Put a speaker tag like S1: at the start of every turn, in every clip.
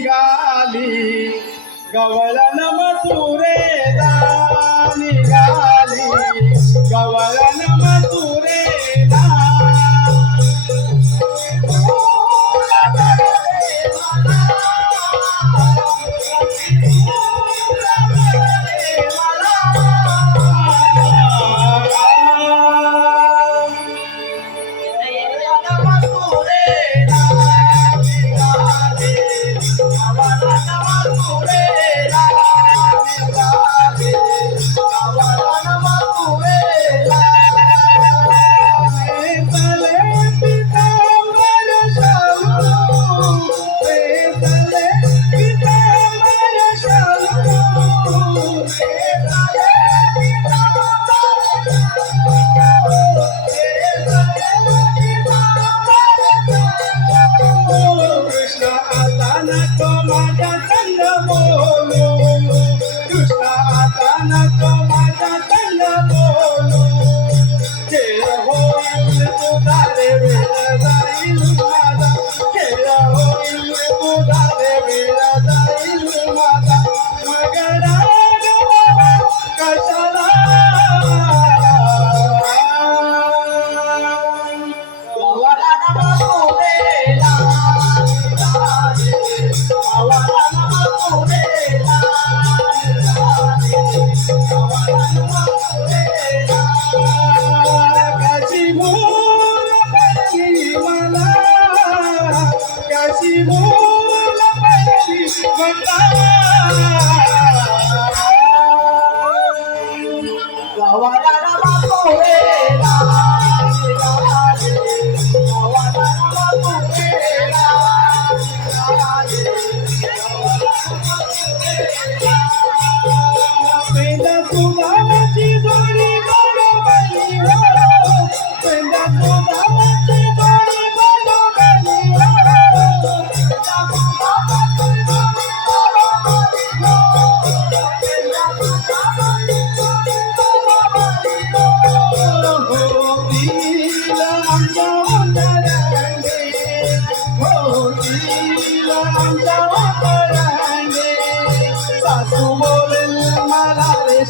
S1: निघाली गवळण मथुरेला చంద్రమోలో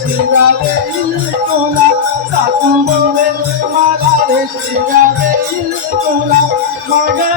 S1: শিবাবে তোলা সাধু বলে মালা রে শিবাবে তোলা মাগা